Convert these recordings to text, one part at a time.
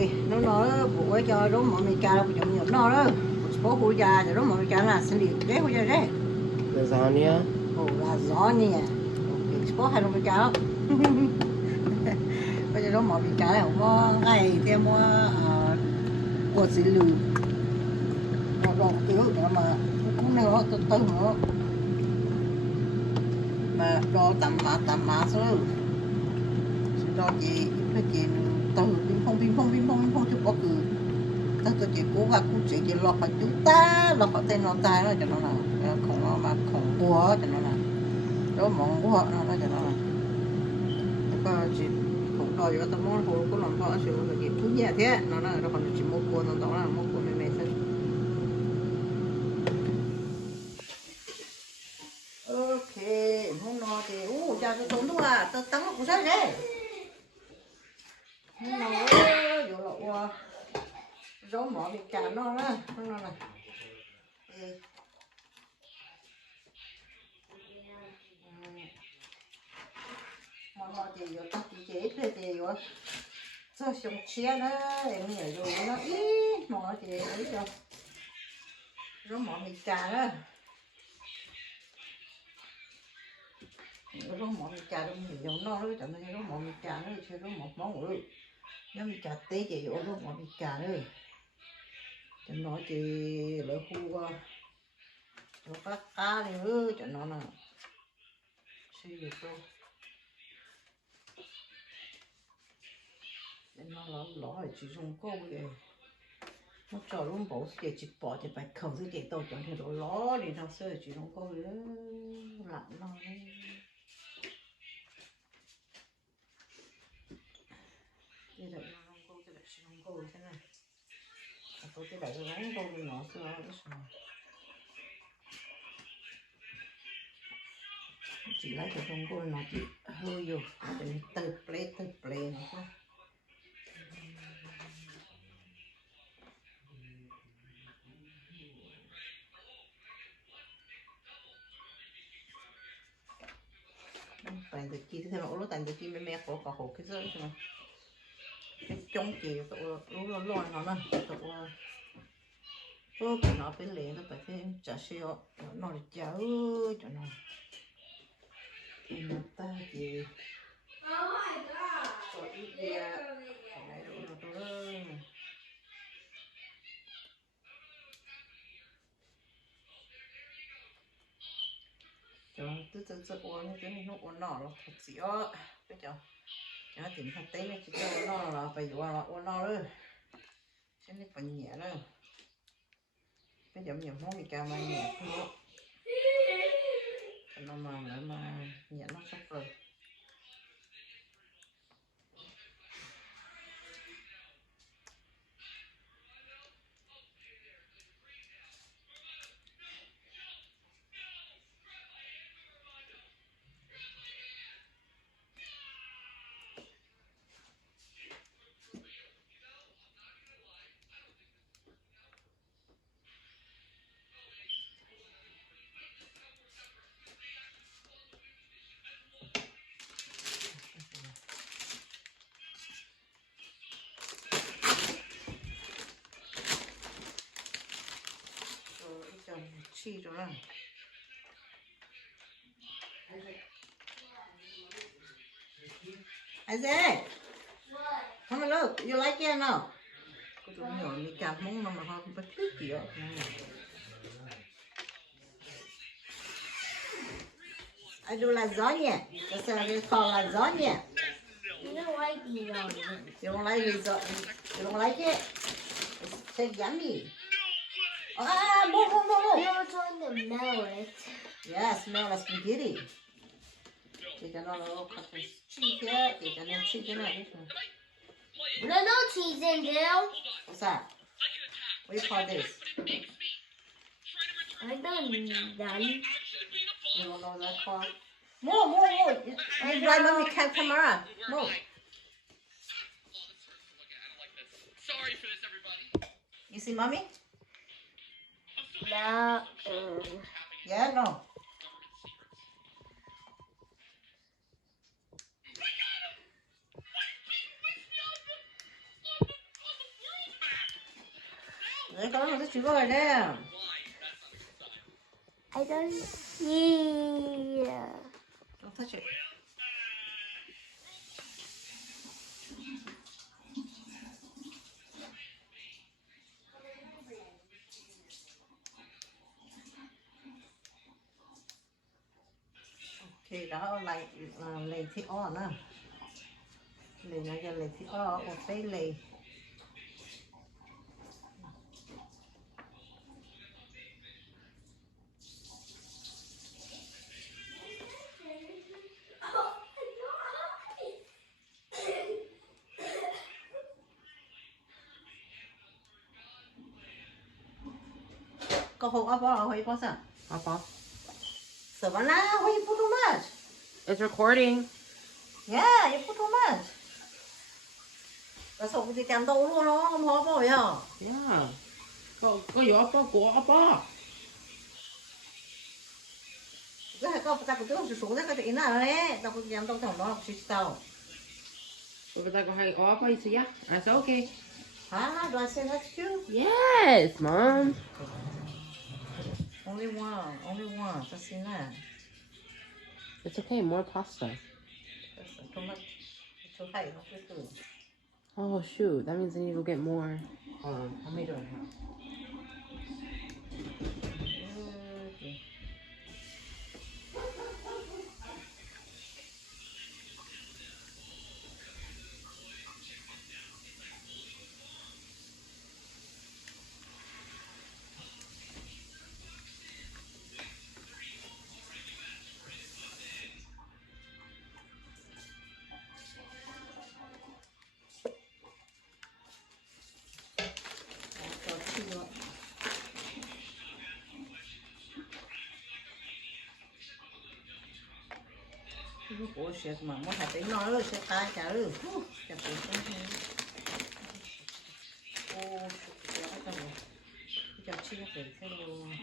kì nó bố cho nó mọi người cha bây giờ nhiều nó đó bố hú già rồi nó mọi người cha là xử lý cái hú già đấy lasagna ồ lasagna ok bố hay nó mọi cha bây giờ nó mọi người cha là mua ngày thêm mua của xử lý nó đồ kiểu mà cũng nêu nó từ nữa mà đồ tầm má rồi đồ gì cái gì từ ping pong chút bó cứ tôi chỉ cố gắng cũng chỉ lọt vào chúng ta lọt vào tên nó tai nó cho nó là không mà không bùa cho nó là đó mong bùa nó cho nó là cái chỉ cũng đòi cho tao muốn hồ cũng làm bao nhiêu cái gì cũng nhẹ thế nó là nó còn chỉ một cuốn nó đó là một cuốn mềm thôi ok hôm nọ thì chào tôi tốn luôn à tôi tắm cũng rất đấy hôm nọ vô lộ gió mỏ bị cản nó là mỏ thì vô tao chỉ chế thế thì vô sao xong chia đó em nhảy rồi nó ý mỏ thì ấy rồi gió mỏ bị cản đó gió mỏ bị cản đúng thì giống nó đấy chẳng nên gió mỏ bị cản đấy chứ gió mỏ mỏ rồi nó bị cản té thì vô gió mỏ bị cản đấy chẳng nói thì lỡ khu nó phát cá đi nữa cho nó là suy được đâu nó ló là chỉ dùng câu vậy nó cho luôn bảo thì chỉ bỏ thì phải khẩu thứ gì tao chẳng thể nó ló thì nó sẽ chỉ dùng câu nữa lặn nó đây là nó dùng câu thì lại chỉ dùng câu thế này tôi cái đại dùng câu thì nó sẽ chỉ lấy cái dùng câu nó chỉ hơi vô để từ play nó thôi tại từ kia thế mà lúc tại từ kia mẹ có cả hộp cái rơi mà cái chống kì tụi lúc nó lôi nó nè tụi cái nó bên lề nó phải thêm trả xeo nó để cháo cho nó thì nó ta gì rồi ít ra cái này nó thôi cho từ uống cái nó uống nọ là thật gì á bây giờ nó tìm thật tế này chỉ cho nó là phải uống nó nữa chứ nó còn nhẹ nữa bây giờ nhiều món mì cà mà nhẹ nữa nó mà nhẹ nó sắp rồi chi rồi nè Isaac, come and look. You like it or no? Cô chú nhỏ mì cà mông mà họ không biết gì đó. I do lasagna. That's what it's called lasagna. You don't like lasagna. You don't like lasagna? You don't like it? It's so yummy. Move. You're trying to melt it. Yeah, smell like spaghetti. Thì cho nó có cheese here, thì cho nó cheese này. There's no cheese in there. What's that? What do you call this? I don't need that. You don't know what that's called? Move. You drive mommy camera. Move. Sorry for this, everybody. You see mommy? No. Yeah, no. Đấy, có nó chỉ rồi đấy. I don't see. Don't touch it. Thì đó lại lấy thịt o nữa. Lấy nó cho lấy thịt o ở đây lấy. Có hộp áo bò hay bò sao? Papa. Savannah, why you put too much? It's recording. Yeah, you put too much. Là sổ thì chạm đâu luôn nó không hộp rồi à? Yeah. Có gió Papa của Papa. Cái này có ta cũng chưa xuống ra cái gì nào đấy, tao cũng chạm đâu thằng đó chỉ tao. But I go hey Papa, so yeah, that's okay. Ah, do I say that to you? Yes, Mom. Only one. That's enough. It's okay, more pasta. That's too much. Too high, not too good. Oh shoot, that means I need to go get more. How many do I have? Okay. Ủa shit mà muốn hạt tính nói rồi sẽ tai chả được. Chả được không thế. Ô shit cái cái này. Chả chi cái thế luôn.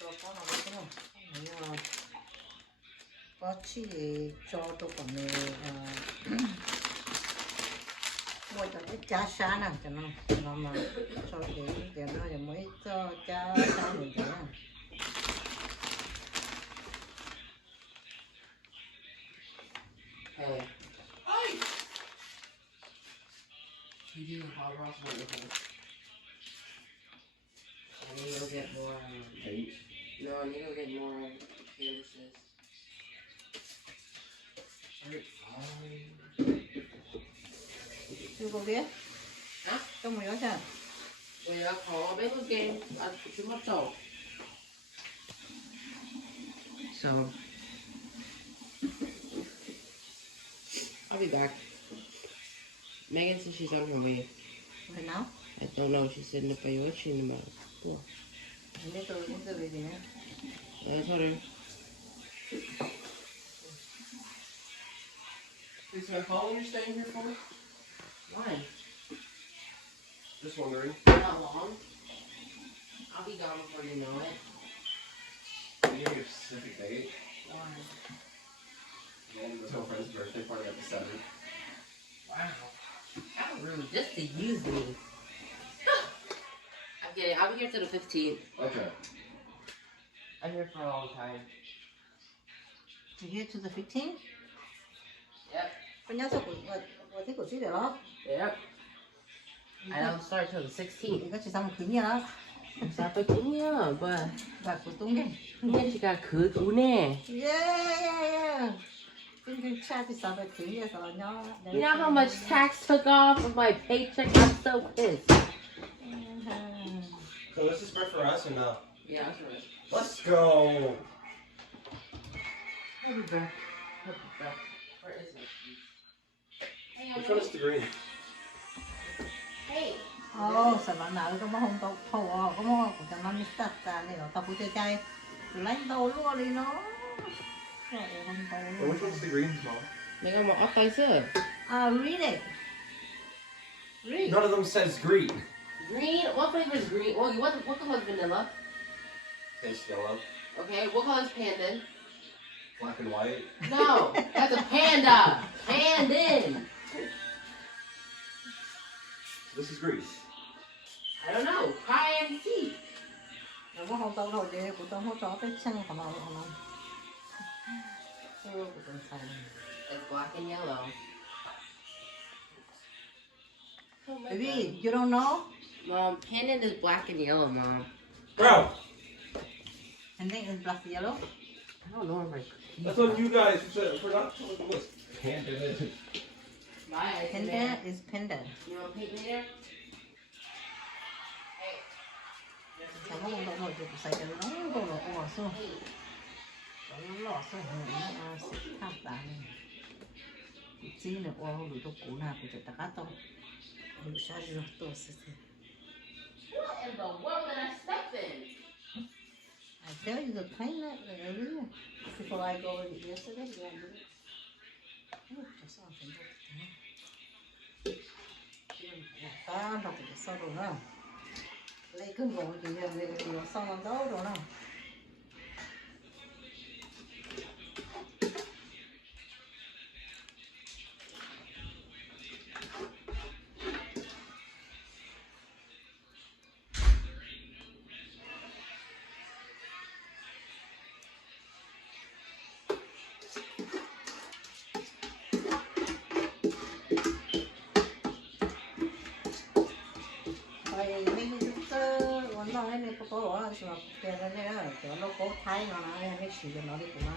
Cho con nó đúng không? Nhưng có chi để cho tôi còn mua cho cái chả xa nè cho nó mà cho để nó rồi mới cho chả xa mình cho nó. Hey. Hi. You do hot rock with me. I need to go get more. No, I need to go get more canvases. Chưa có biết. Hả? Trong mày nói sao? Well, I call a little game. I put too much salt. So, I'll be back. Megan says she's on her way. Phải nào? I don't know. She said in the Bayochi in the pool. Để tôi về gì nữa? I told her. Is my phone staying here for? Why? Just wondering. Not long. I'll be gone before you know it. Do you have a specific date? Why? It's my friend's birthday party at the 7th. Wow. How rude. Just to use me. I'm kidding. I'll be here till the 15th. Okay. I'm here for a long time. Từ here to the 15th? Yep. Có nhớ sao của thích của chị được đó? Yep. I don't start till the 16th. Thì có chỉ xong một thứ nhớ. Sabi ko niya ba? Và của tung đi. Niya siya kudune. Yeah. Cái cha thì sao phải thứ nhớ sao nhớ. You know how much tax took off of my paycheck? I'm so pissed. So this is spread for us or no? Yeah, that's right. Let's go. I'll be back. I'll be back. Where is my keys? Hey, Which one is the green? Hey. Sao bạn nào có không tao thầu có mong của thằng nó start ra này nó tao cũng chơi chay. Lấy đầu luôn đi nó. Rồi không tao Well, luôn. which one's the green, Mom? 내가 뭐 아까 있어. Read it. Read. None of them says green. Green. What flavor is green? Well, what color is vanilla? Taste yellow. Okay. What color is pandan? Black and white. No, that's a panda. Pandan. This is Greece. I don't know. Try and see. Rồi có không tao đâu chị của tao không cho cái xăng của nó của tao xài. It's black and yellow. Baby, you don't know? Mom, pandan is black and yellow, Mom. Bro, And then it's black yellow. I don't know if I. that's what you guys said. We're not told the list. Panda. My Panda is panda. You want to paint later? Hey. Sao nó không đâu chị xài cho nó đâu là ủa sao? Nó lọ sao nó sẽ khác ta này. Chỉ là ủa không được cũ nào của chị ta cắt đâu. Được sao được tôi sẽ. What in the world did I step in? I tell you the pain that earlier before I go over it yesterday. Yeah, oh, just something. Ta đọc được sao rồi nào? Lấy cái ngồi thì giờ lấy xong làm đâu rồi nào? Này có bỏ mà tiền này là kiểu nó có thái nó này chỉ cho nó đi cũng nó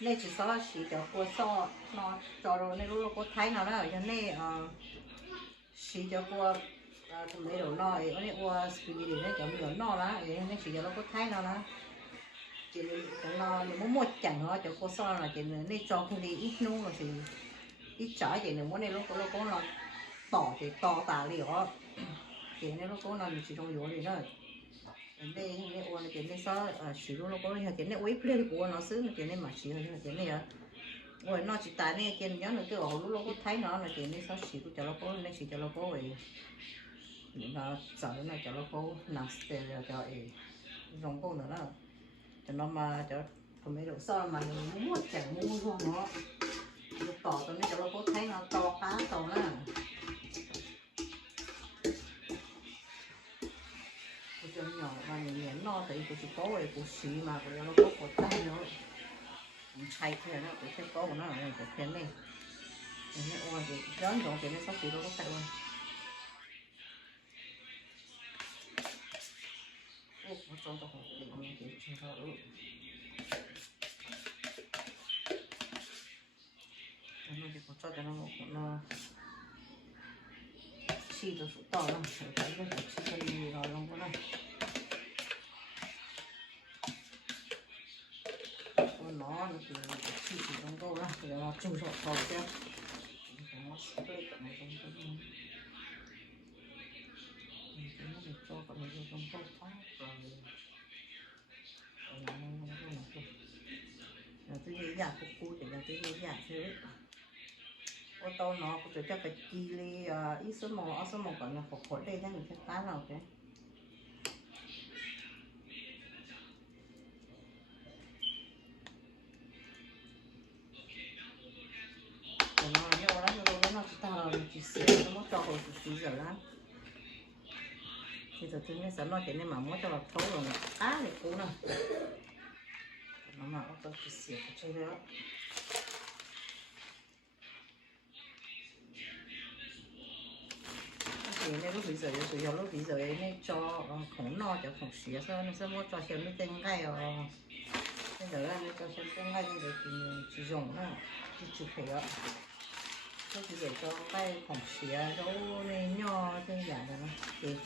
này chỉ sao chỉ cho cô sao nó cho rồi này nó có thái nó đó cho nên chỉ cho cô thằng mấy đồ nó ấy này qua spaghetti này cho mình nó lá vậy này chỉ cho nó có thái nó lá chỉ nó muốn một chẳng nó cho cô sao là chỉ này cho không đi ít nung rồi thì ít chả vậy nữa muốn này nó có nó tỏ thì to tả liền đó cái này nó có là chỉ trong yếu này thôi, đây này uống cái này sao sử dụng nó có cái này uống plei của nó xứ cái này mà chỉ là cái này à, uống nó chỉ tại này cái nhớ nó cái ổ lúc nó có thấy nó là cái này sao sử dụng cho nó có này sử cho nó có vậy, nó sợ nó cho nó có nằm stay cho ấy, dùng con nữa đó, cho nó mà cho không biết được sao mà muốn chẳng mua luôn nó, tỏ tao này cho nó có thấy nó to cá to đó. Cho nhỏ và nhện no thì cũng chỉ có cái củ xì mà cái nó có củ tay nó chay thế nó cũng sẽ có của nó này cái phen này này ôi thì rắn rồi thì nó sắp xỉ nó có tay luôn ô nó trong tao không để nó chỉ trong tao nữa nó chỉ có cho cho nó xì được sụt to lắm phải cái xì cái gì rồi luôn có này nó thì xì trong câu đó thì nó chui vào cầu chứ nó split này trong cái nó được cho các bạn trong câu thoát rồi là tôi nghĩ giả của cô thì là tôi nghĩ giả thế ô tô nó cũng cho phải chi li ít số một còn là phục hồi đây cho mình tá nào thế nó nhiều lắm nó chỉ tao chỉ sửa nó cho hồi chỉ giờ lắm thì từ từ này sẽ nói cái này mà muốn cho nó thấu rồi á thì cũ nè nó mà ô tô chỉ sửa cái chơi đó thì này lúc bây giờ này cho khổng no cho khổng xía sao nó sẽ mua cho xem nó tên ngay rồi bây giờ là nó cho xem tên ngay để chỉ dùng nó chỉ chụp phải đó tôi chỉ để cho tay khổng xía đâu này nho đơn giản rồi nó thì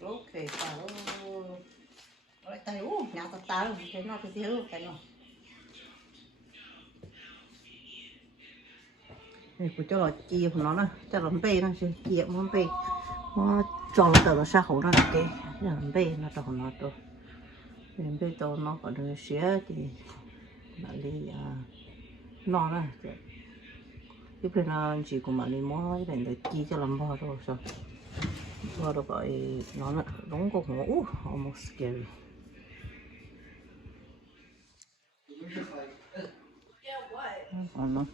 ok tao rồi tay nhà tao luôn cái nó cái thiếu cái nó này của cho là chia của nó nè cho nó bê nó chia không bê nó cho nó tờ nó sao khổ nó cái làm bê nó đâu nó đâu làm bê đâu nó có được xé thì mà đi nó đó cái bên nó chỉ có mà đi mua cái bên để chi cho làm bò thôi sao bò đâu gọi nó đúng có ngủ almost scary còn nó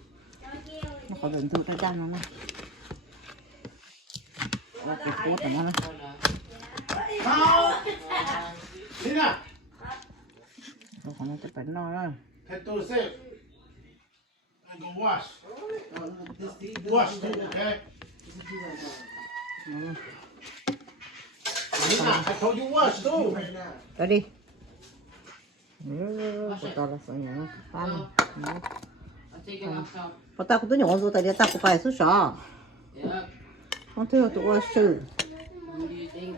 có đường tự ra nó cái cốt của nó Tina, còn nóจะเป็นnó đó head to the sink and go wash. Wash too, okay? Tina, I told you wash too. Tới đi của tao là sợ nhá pan I'll take it off top. và tao cũng tôi nhỏ rồi tại vì tao cũng phải số sợ Yeah. không thưa tụi sư What do you think?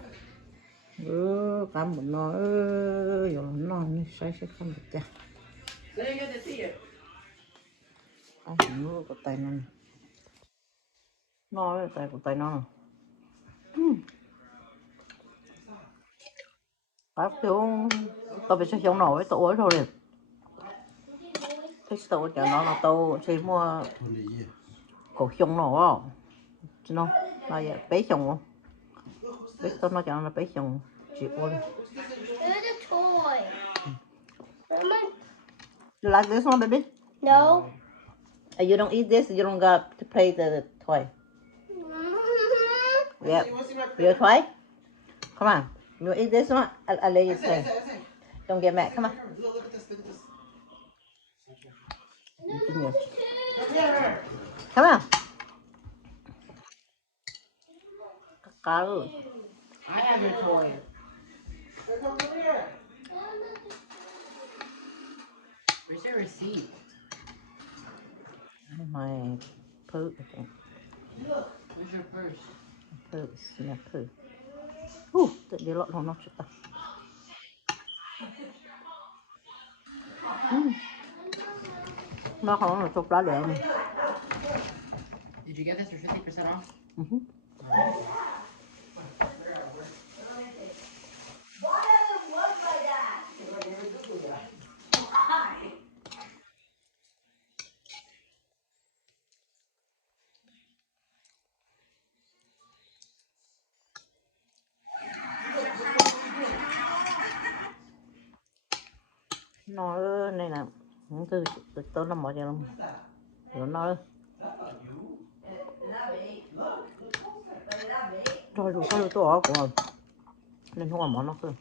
cảm ơn nó rồi nó sai sai không được cha So you get to see it. nó có tay nó tay của tay nó bác kiểu tao bị sao không nổi tụi thôi đi thích tụi cho nó là tao chỉ mua cổ chung nó chứ nó là vậy bé chồng không biết tao nó cho nó là bé chồng chịu luôn There's a toy. Mama, you like this one baby no. you don't eat this you don't got to pay the toy yeah your toy come on you eat this one I'll let you play don't get mad come on come on cá ơi I have your toy. Where's your receipt? my poo I think Where's your purse? poo smell poo tự đi lọt nó chút ta nó không là chụp lá đẹp Did you get this for 50% off? nó này là những từ tôi làm mọi chuyện rồi nó rồi đủ tôi ở của nên không làm món nó cơ